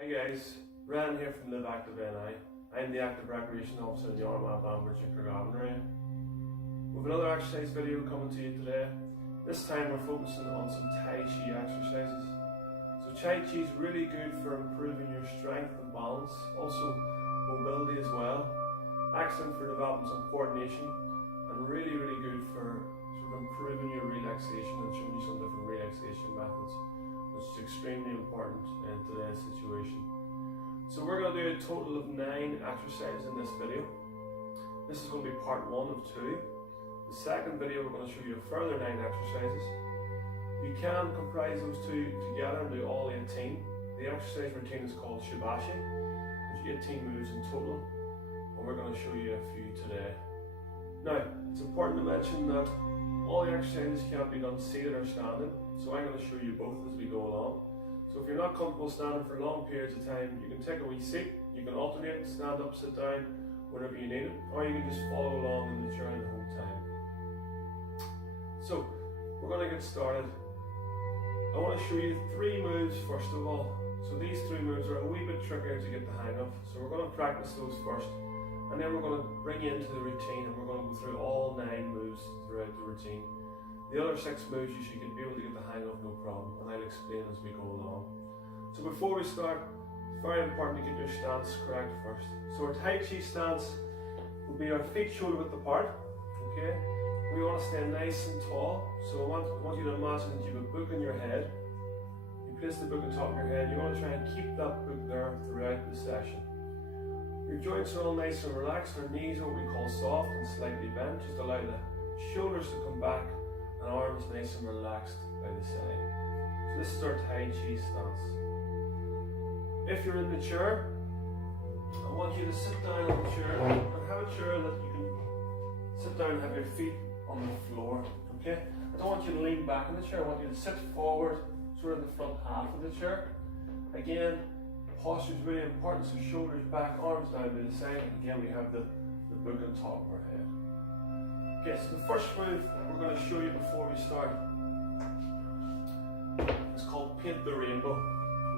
Hi guys, Ryan here from Live Active NI. I'm the Active Recreation Officer in the Armagh, Banbridge and Craigavon area. We have another exercise video coming to you today. This time we're focusing on some Tai Chi exercises. So Tai Chi is really good for improving your strength and balance, also mobility as well. Excellent for developing some coordination and really good for sort of improving your relaxation and showing you some different relaxation methods, which is extremely important in today's situation. So we're going to do a total of 9 exercises in this video. This is going to be part 1 of 2. The second video we're going to show you a further 9 exercises. You can comprise those 2 together and do all 18. The exercise routine is called Shibashi. There's 18 moves in total, and we're going to show you a few today. Now, it's important to mention that all the exercises can't be done seated or standing, so I'm going to show you both as we go along. So if you're not comfortable standing for long periods of time, you can take a wee seat, you can alternate, stand up, sit down, whenever you need it, or you can just follow along in the chair the whole time. So, we're going to get started. I want to show you 3 moves first of all. So these 3 moves are a wee bit trickier to get the hang of, so we're going to practice those first. And then we're going to bring you into the routine and we're going to go through all 9 moves throughout the routine. The other 6 moves you should be able to get the hang of, no problem, and I'll explain as we go along. So before we start, it's very important to get your stance correct first. So our Tai Chi stance will be our feet shoulder width apart, okay? We want to stay nice and tall, so I want you to imagine that you have a book in your head. You place the book on top of your head, you want to try and keep that book there throughout the session. Your joints are all nice and relaxed, our knees are what we call soft and slightly bent, just allow the shoulders to come back and arms nice and relaxed by the side. So this is our Tai Chi stance. If you're in the chair, I want you to sit down on the chair and have a chair that you can sit down and have your feet on the floor, okay? I don't want you to lean back in the chair, I want you to sit forward, sort of in the front half of the chair. Again, posture is really important, so shoulders back, arms down by the side, and again we have the book on top of our head. Okay, so the first move we're going to show you before we start is called Paint the Rainbow,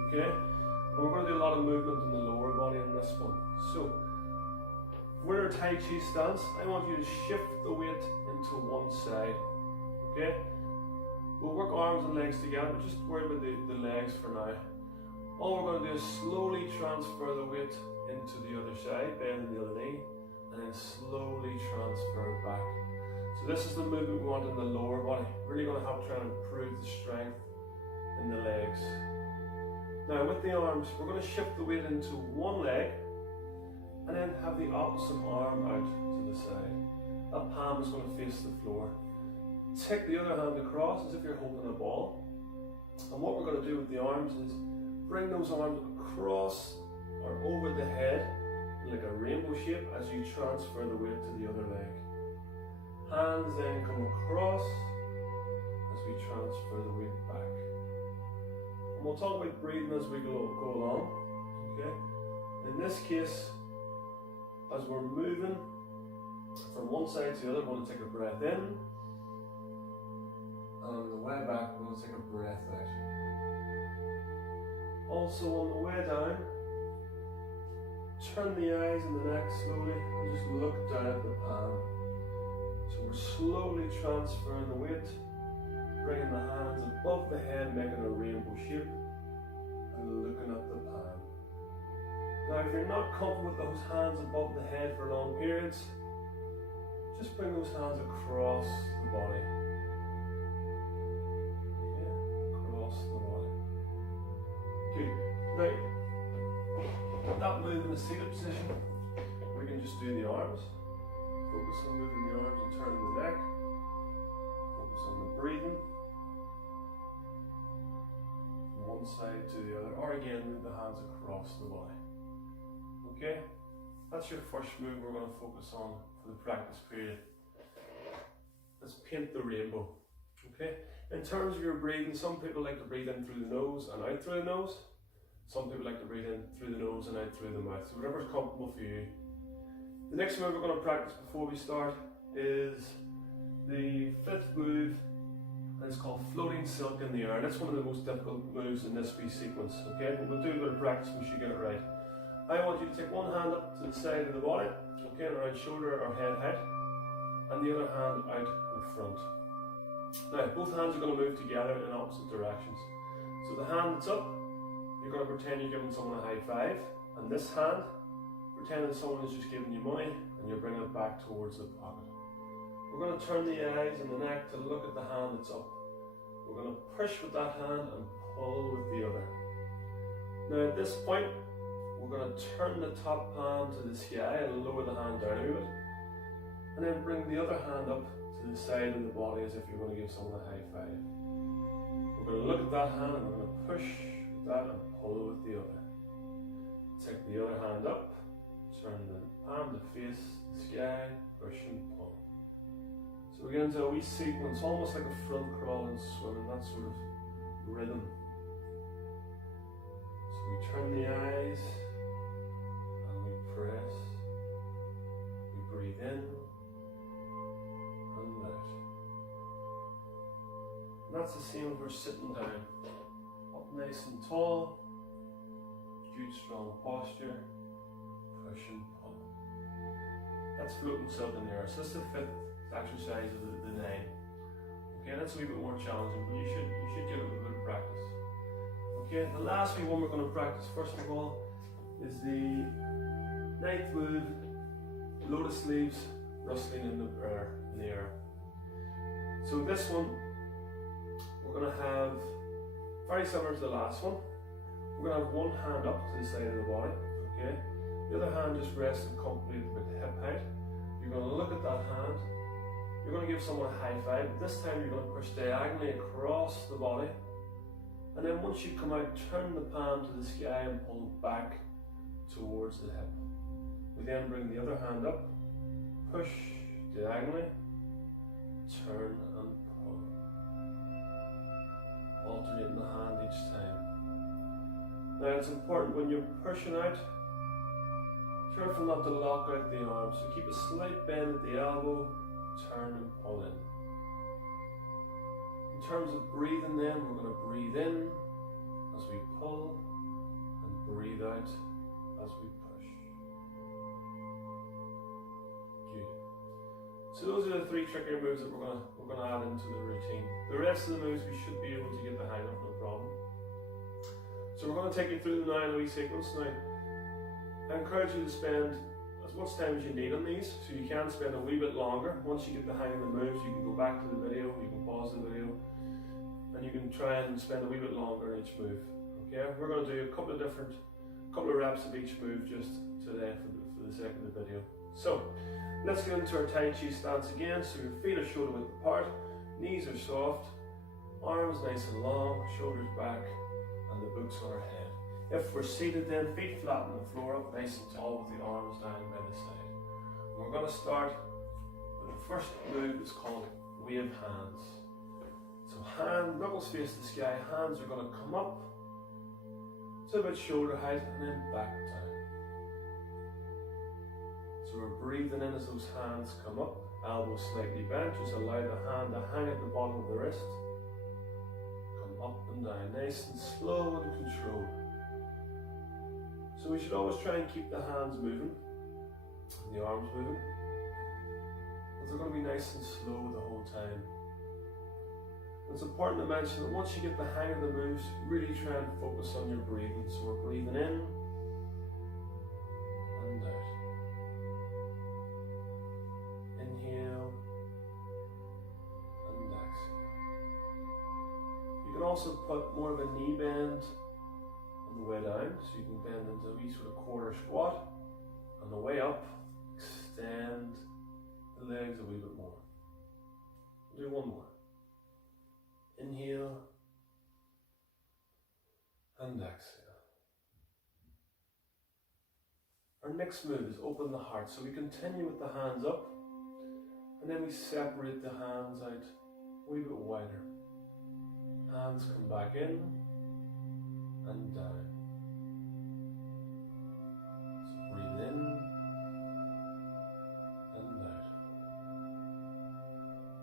okay? And we're going to do a lot of movement in the lower body in this one. So, with our Tai Chi stance, I want you to shift the weight into one side, okay? We'll work arms and legs together, but just worry about the legs for now. All we're going to do is slowly transfer the weight into the other side, bending the other knee, and then slowly transfer it back. So this is the movement we want in the lower body. Really going to help try and improve the strength in the legs. Now with the arms, we're going to shift the weight into one leg, and then have the opposite arm out to the side. That palm is going to face the floor. Take the other hand across as if you're holding a ball. And what we're going to do with the arms is bring those arms across or over the head like a rainbow shape as you transfer the weight to the other leg. Hands then come across as we transfer the weight back. And we'll talk about breathing as we go along. Okay? In this case, as we're moving from one side to the other, we're going to take a breath in, and on the way back, we're going to take a breath out. Also on the way down, turn the eyes and the neck slowly and just look down at the palm. So we're slowly transferring the weight, bringing the hands above the head, making a rainbow shape, and looking at the palm. Now if you're not comfortable with those hands above the head for long periods, just bring those hands across the body. Good. Now, that move in the seated position, we can just do the arms. Focus on moving the arms and turning the neck. Focus on the breathing. From one side to the other, or again, move the hands across the body. Okay? That's your first move we're going to focus on for the practice period. Let's paint the rainbow. Okay? In terms of your breathing, some people like to breathe in through the nose and out through the nose. Some people like to breathe in through the nose and out through the mouth. So whatever's comfortable for you. The next move we're going to practice before we start is the 5th move, and it's called floating silk in the air, and that's one of the most difficult moves in this wee sequence, okay? But we'll do a bit of practice and we should get it right. I want you to take one hand up to the side of the body, okay, around shoulder or head height, and the other hand out in front. Now, both hands are going to move together in opposite directions. So the hand that's up, you're going to pretend you're giving someone a high five, and this hand, pretend that someone is just giving you money, and you're bringing it back towards the pocket. We're going to turn the eyes and the neck to look at the hand that's up. We're going to push with that hand and pull with the other. Now at this point, we're going to turn the top palm to the sky and lower the hand down a bit. And then bring the other hand up to the side of the body as if you're going to give someone a high five. We're going to look at that hand and we're going to push with that and pull with the other. Take the other hand up, turn the palm to face the sky, push and pull. So we get into a wee sequence, almost like a front crawl and swimming, that sort of rhythm. So we turn the eyes and we press. We breathe in and out. And that's the same if we're sitting down. Up nice and tall, good strong posture, push and pull. That's floating silk in the air. So that's the fifth exercise of the 9. Okay, that's a wee bit more challenging, but you should get it with a bit of practice. Okay, the last wee one we're going to practice first of all is the 9th move, lotus leaves rustling in the air. So this one we're going to have very similar to the last one. We're going to have one hand up to the side of the body. Okay, the other hand just rests and comfortably with hip height. You're going to look at that hand. You're going to give someone a high five. This time you're going to push diagonally across the body. And then once you come out, turn the palm to the sky and pull back towards the hip. We then bring the other hand up, push diagonally, turn and pull. Alternating the hand each time. Now it's important when you're pushing out, careful not to lock out the arm. So keep a slight bend at the elbow, turn and pull in. In terms of breathing then, we're going to breathe in as we pull and breathe out as we push. Good. So those are the 3 trickier moves that we're going to add into the routine. The rest of the moves we should be able to get the hang of, no problem. So we're going to take you through the 9 wee sequence now. I encourage you to spend as much time as you need on these, so you can spend a wee bit longer. Once you get the hang of the moves, you can go back to the video, you can pause the video, and you can try and spend a wee bit longer on each move. Okay, we're going to do a couple of reps of each move just today for the sake of the video. So let's get into our Tai Chi stance again. So your feet are shoulder width apart, knees are soft, arms nice and long, shoulders back, and the boots on our head. If we're seated then, feet flat on the floor, up nice and tall with the arms down by the side. And we're going to start with the first move. It's called wave hands. So knuckles face the sky, hands are going to come up to about shoulder height and then back down. So we're breathing in as those hands come up, elbows slightly bent, just allow the hand to hang at the bottom of the wrist. Come up and down, nice and slow and controlled. So we should always try and keep the hands moving, and the arms moving, but they're going to be nice and slow the whole time. And it's important to mention that once you get the hang of the moves, really try and focus on your breathing. So we're breathing in and out. Inhale and exhale. You can also put more of a knee bend on the way down, so you can bend into a wee sort of quarter squat. On the way up, extend the legs a wee bit more. We'll do one more. Inhale and exhale. Our next move is open the heart. So we continue with the hands up, and then we separate the hands out a wee bit wider. Hands come back in and down. So breathe in and out.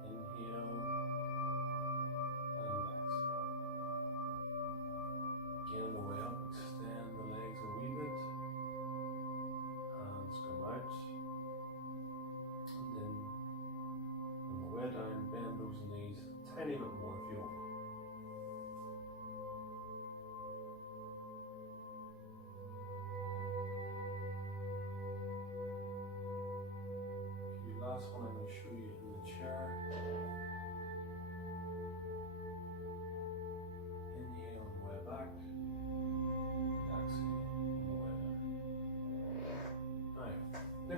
Inhale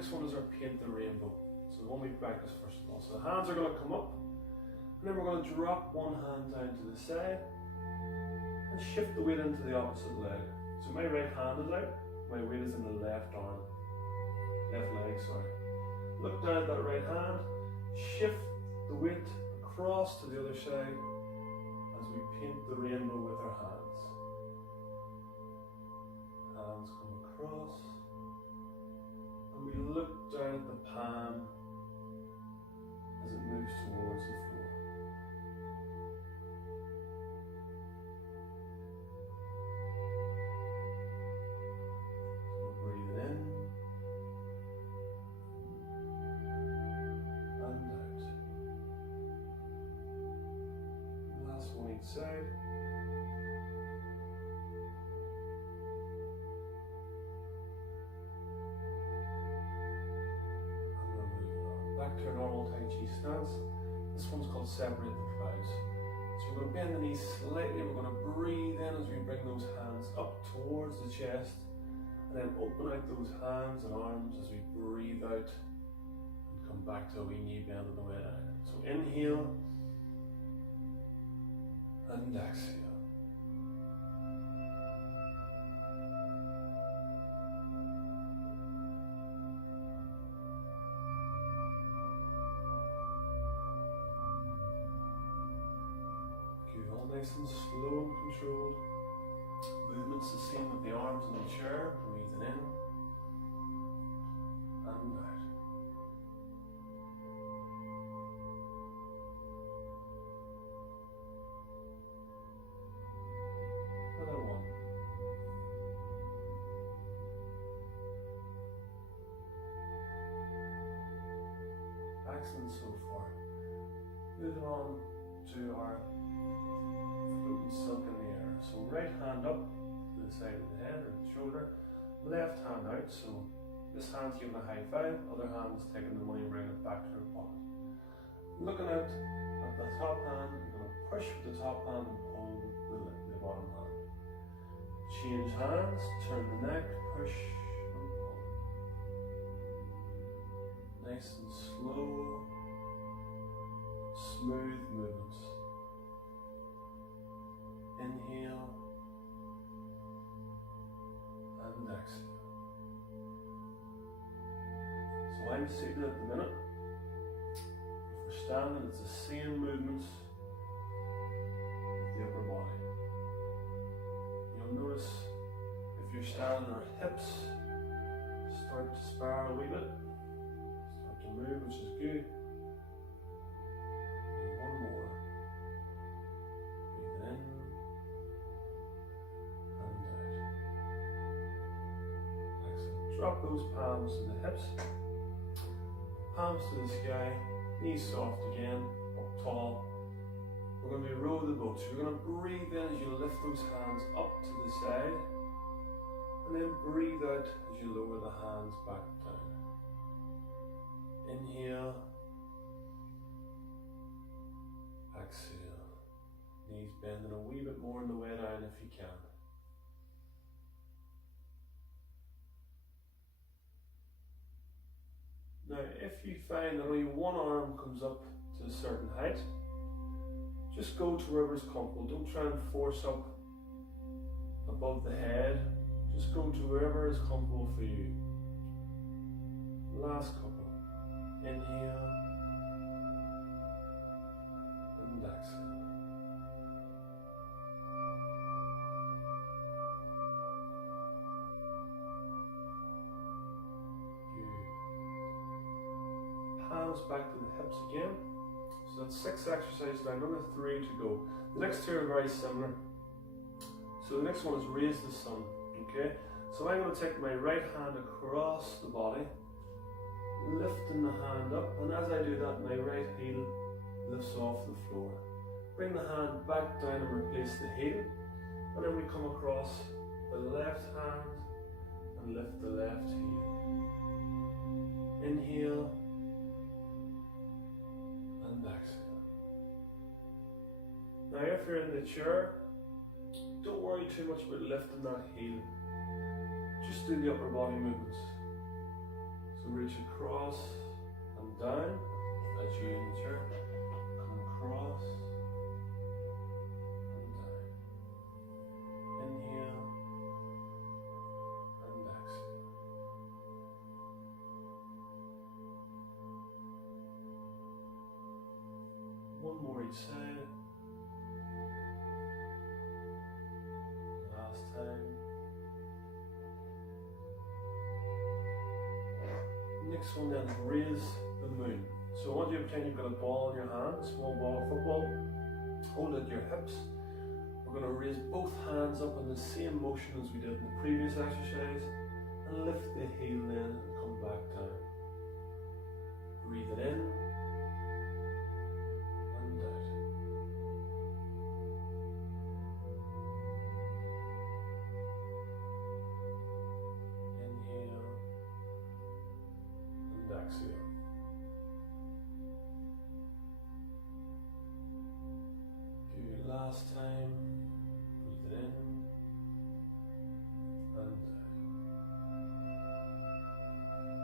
next one is our paint the rainbow. So when we practice first of all. So the hands are going to come up, and then we're going to drop one hand down to the side and shift the weight into the opposite leg. So my right hand is out, my weight is in the left arm, left leg, sorry. Look down at that right hand, shift the weight across to the other side as we paint the rainbow with our hands. Hands come across, and we look down at the palm as it moves towards the floor. So breathe in and out. Last one each side. Back to our normal Tai Chi stance. This one's called separate the thighs. So we're going to bend the knees slightly. We're going to breathe in as we bring those hands up towards the chest, and then open out those hands and arms as we breathe out and come back to a wee knee bend on the way down. So inhale and exhale. All nice and slow and controlled. Movements the same with the arms on the chair. Breathing in and out. Another one. Excellent so far. Moving on to our floating silk in the air. So right hand up to the side of the head or the shoulder, left hand out. So this hand's giving a high five, other hand's taking the money and bringing it back to her pocket. Looking out at the top hand, you're going to push with the top hand and pull the bottom hand. Change hands, turn the neck, push and pull. Nice and slow, smooth movements. Inhale and exhale. So I'm seated at the minute. If we're standing, it's the same movements with the upper body. You'll notice if you're standing, our hips start to spiral a wee bit, start to move, which is good. And one more. Breathe in. Drop those palms to the hips, palms to the sky, knees soft again, up tall. We're going to row the boat. So you're going to breathe in as you lift those hands up to the side, and then breathe out as you lower the hands back down. Inhale, exhale. Knees bending a wee bit more on the way down if you can. Now, if you find that only one arm comes up to a certain height, just go to wherever's comfortable. Don't try and force up above the head. Just go to wherever is comfortable for you. Last couple. Inhale and exhale. Hands back to the hips again. So that's 6 exercises down, another 3 to go. The next 2 are very similar. So the next one is raise the sun. Okay? So I'm going to take my right hand across the body, lifting the hand up, and as I do that, my right heel lifts off the floor. Bring the hand back down and replace the heel, and then we come across the left hand and lift the left heel. Inhale and exhale. Now if you're in the chair, don't worry too much about lifting that heel. Just do the upper body movements. So reach across and down as you in the chair. Come across and down. Inhale and exhale. One more each side. Last time. Next one then is raise the moon. So I want you to pretend you've got a ball in your hand, a small ball of football. Hold it at your hips. We're going to raise both hands up in the same motion as we did in the previous exercise and lift the heel in and come back down. Breathe it in and out. Inhale and exhale. Good. Last time. Breathe it in and out.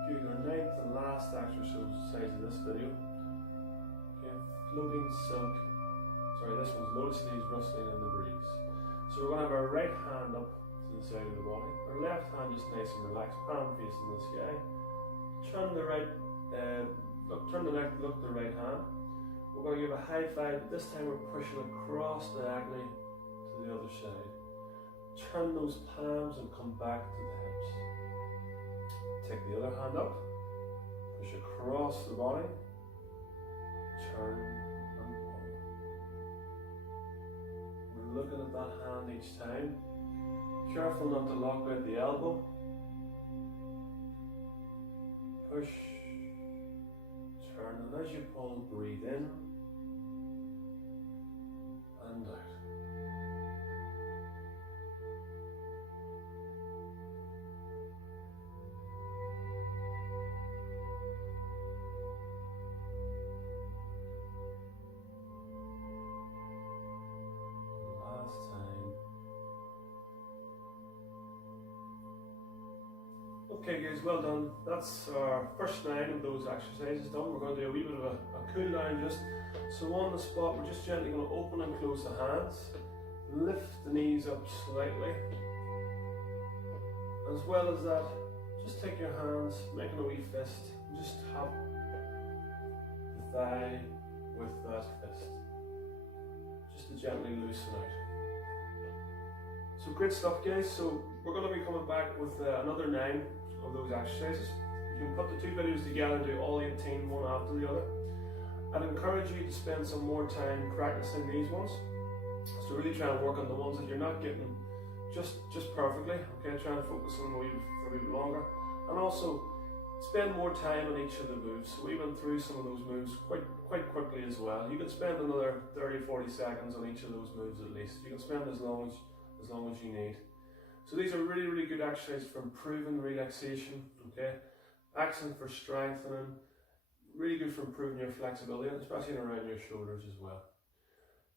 Good. Our ninth and last exercise of this video. Okay, floating silk. Sorry, this one's lotus leaves rustling in the breeze. So we're going to have our right hand up to the side of the body. Our left hand just nice and relaxed, palm facing the sky. Turn the right, turn the neck, look the right hand. We're going to give a high five, but this time we're pushing across diagonally to the other side. Turn those palms and come back to the hips. Take the other hand up, push across the body, turn and pull. We're looking at that hand each time. Careful not to lock out the elbow. Push, turn, and as you pull, breathe in and out. Last time. Okay guys, well done. That's our first 9 of those exercises done. We're going to do a wee bit of a cool down just. So on the spot, we're just gently going to open and close the hands. Lift the knees up slightly. As well as that, just take your hands, making a wee fist, and just tap the thigh with that fist. Just to gently loosen out. So great stuff guys. So we're going to be coming back with another 9 of those exercises. You can put the 2 videos together and do all 18 one after the other. I'd encourage you to spend some more time practicing these ones. So really try and work on the ones that you're not getting just perfectly. Okay, try and focus on them for a wee bit longer. And also spend more time on each of the moves. So we went through some of those moves quite quickly as well. You can spend another 30-40 seconds on each of those moves at least. You can spend as long as you need. So these are really good exercises for improving relaxation, okay? Excellent for strengthening, really good for improving your flexibility, and especially around your shoulders as well.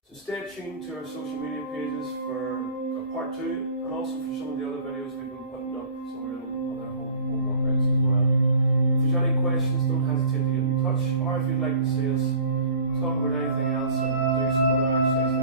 So stay tuned to our social media pages for part 2, and also for some of the other videos we've been putting up, some of the other home workouts as well. If there's any questions, don't hesitate to get in touch, or if you'd like to see us talk about anything else and do some other exercises